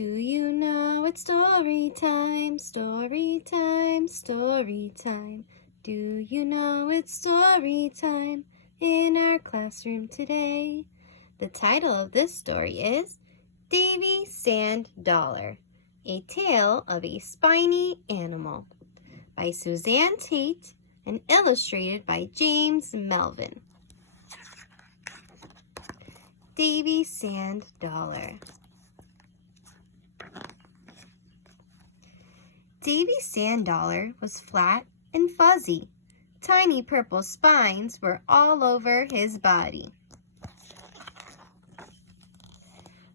Do you know it's story time, story time, story time? Do you know it's story time in our classroom today? The title of this story is Davy Sand Dollar, A Tale of a Spiny Animal by Suzanne Tate and illustrated by James Melvin. Davy Sand Dollar. Davy Sand Dollar was flat and fuzzy. Tiny purple spines were all over his body.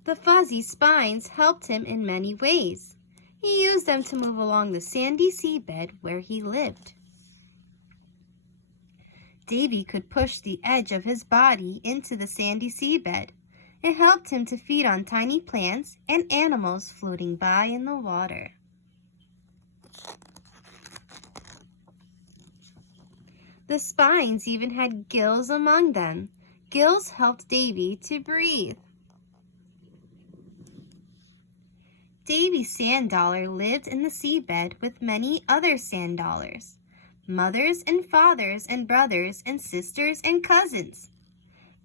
The fuzzy spines helped him in many ways. He used them to move along the sandy seabed where he lived. Davy could push the edge of his body into the sandy seabed. It helped him to feed on tiny plants and animals floating by in the water. The spines even had gills among them. Gills helped Davy to breathe. Davy Sand Dollar lived in the seabed with many other sand dollars, mothers and fathers and brothers and sisters and cousins.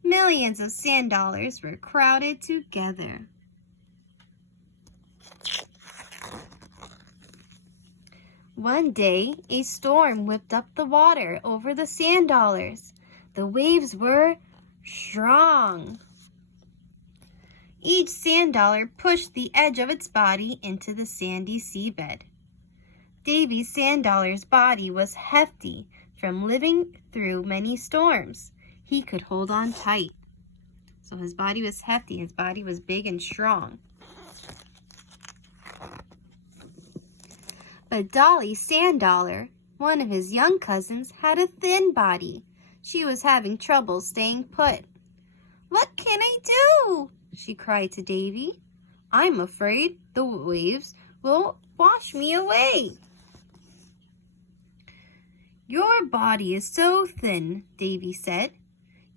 Millions of sand dollars were crowded together. One day, a storm whipped up the water over the sand dollars. The waves were strong. Each sand dollar pushed the edge of its body into the sandy seabed. Davy Sand Dollar's body was hefty from living through many storms. He could hold on tight. So his body was hefty. His body was big and strong. But Dolly Sand Dollar, one of his young cousins, had a thin body. She was having trouble staying put. "What can I do?" she cried to Davy. "I'm afraid the waves will wash me away." "Your body is so thin," Davy said.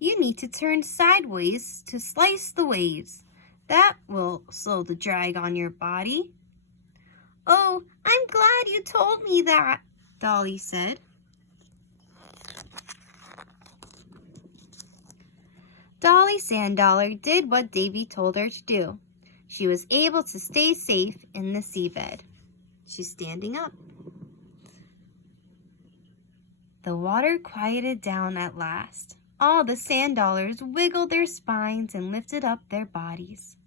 "You need to turn sideways to slice the waves. That will slow the drag on your body." "Oh, I'm glad you told me that," Dolly said. Dolly Sand Dollar did what Davy told her to do. She was able to stay safe in the seabed. She's standing up. The water quieted down at last. All the sand dollars wiggled their spines and lifted up their bodies.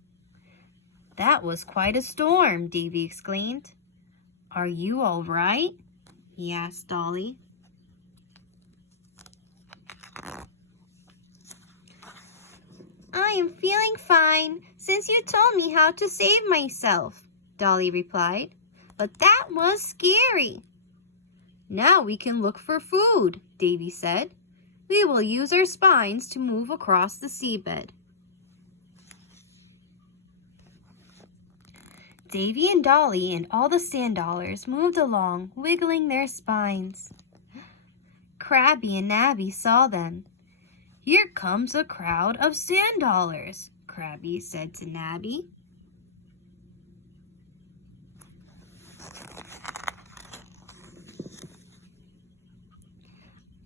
"That was quite a storm," Davy exclaimed. "Are you all right?" he asked Dolly. "I am feeling fine since you told me how to save myself," Dolly replied. "But that was scary." "Now we can look for food," Davy said. "We will use our spines to move across the seabed." Davy and Dolly and all the sand dollars moved along, wiggling their spines. Crabby and Nabby saw them. "Here comes a crowd of sand dollars," Crabby said to Nabby.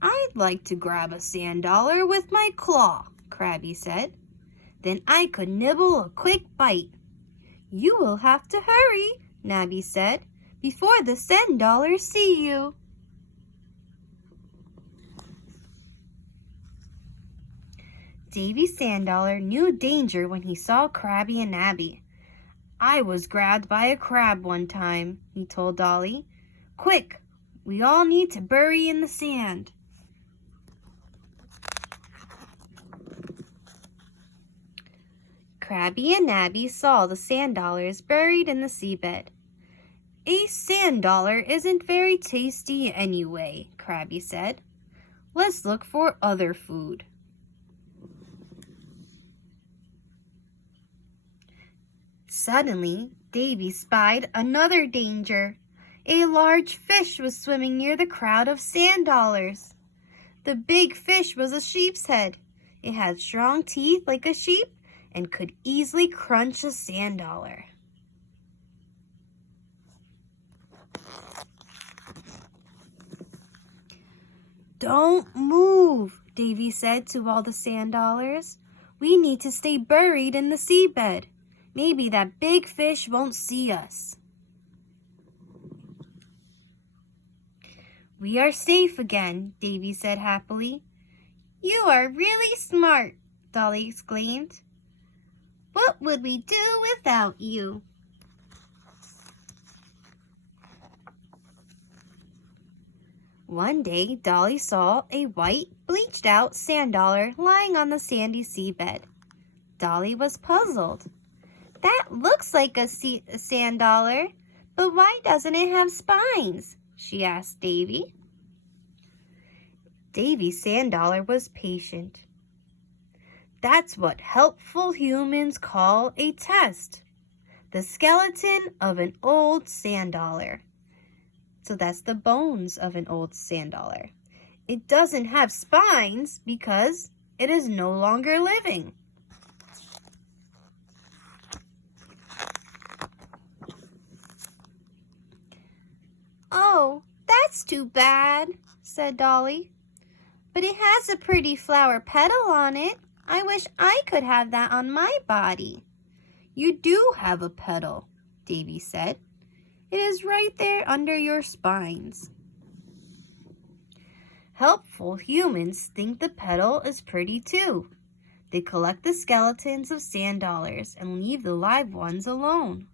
"I'd like to grab a sand dollar with my claw," Crabby said. "Then I could nibble a quick bite." "You will have to hurry," Nabby said, "before the sand dollars see you." Davy Sand Dollar knew danger when he saw Crabby and Nabby. "I was grabbed by a crab one time," he told Dolly. "Quick, we all need to bury in the sand." Crabby and Nabby saw the sand dollars buried in the seabed. "A sand dollar isn't very tasty anyway," Crabby said. "Let's look for other food." Suddenly, Davy spied another danger. A large fish was swimming near the crowd of sand dollars. The big fish was a sheep's head. It had strong teeth like a sheep and could easily crunch a sand dollar. Don't move, Davy said to all the sand dollars. We need to stay buried in the seabed. Maybe that big fish won't see us. We are safe again, Davy said happily. You are really smart, Dolly exclaimed. What would we do without you? One day, Dolly saw a white, bleached-out sand dollar lying on the sandy seabed. Dolly was puzzled. That looks like a sand dollar, but why doesn't it have spines? She asked Davy. Davy's sand dollar was patient. That's what helpful humans call a test. The skeleton of an old sand dollar. So that's the bones of an old sand dollar. It doesn't have spines because it is no longer living. Oh, that's too bad, said Dolly. But it has a pretty flower petal on it. I wish I could have that on my body. You do have a petal, Davy said. It is right there under your spines. Helpful humans think the petal is pretty too. They collect the skeletons of sand dollars and leave the live ones alone.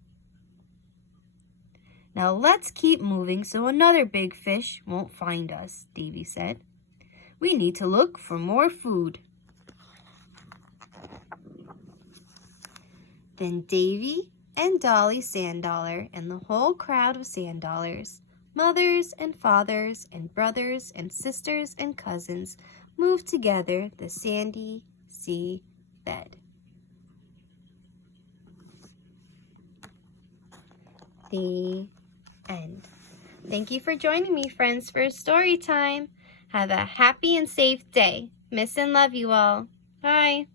Now let's keep moving so another big fish won't find us, Davy said. We need to look for more food. Then Davy and Dolly Sand Dollar and the whole crowd of sand dollars, mothers and fathers and brothers and sisters and cousins, moved together the sandy sea bed. The end. Thank you for joining me, friends, for story time. Have a happy and safe day. Miss and love you all. Bye.